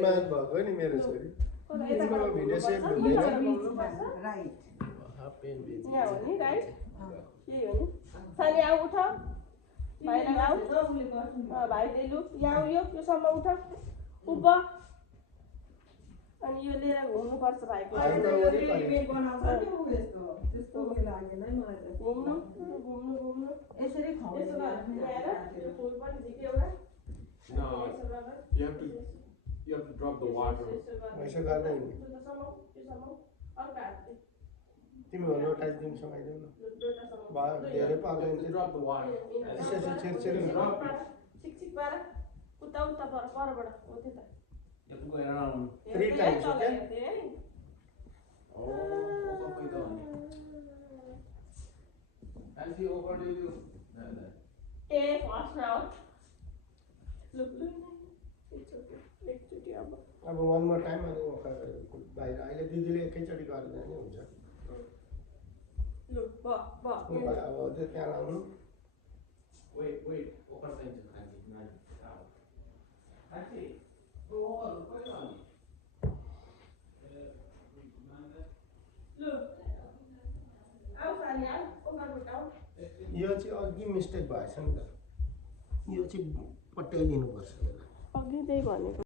Mismatch भएको नि मेरो छोरी तिम्रो भिडियो सेभ हुँदैन राइट हाफ पेन्ट बेच यहाँ हो नि राइट यही हो नि सानी आऊ उठ भाइ आऊ भाइले लु यहाँ आऊ योसम्म उठ उभ अनि यो लिएर घुम्नुपर्छ भाइको घुम्नु यसरी फुल पनि झिक्यो एउटा No, you have to drop the water. यसो गर्दै नि तिम्रो लोटाइ दिउँ समाइदेऊ न भयो धेरै पर्दैन You drop the water. यसो यसो छिरछिर छिकछिक पार उता उता परबाट हो त्यो त You have to go around. 3 times, okay? Oh, okay, go on. As he overdo you. A first round look एकचोटि अब वान मोर टाइम अनि बाहिर अहिले दिदीले एकैचोटि गरेर जाने हुन्छ लु ब अब त्यो त्यहाँ लाउनु Wait, over time to catch it, not out. Catch it. Go on, go on. लु आऊ सानी आऊ ओभरबाट आऊ यो चाहिँ अघि मिस्टेक भएछ नि त यो चाहिँ पट्याइदिनुपर्छ अघि त्यही भनेको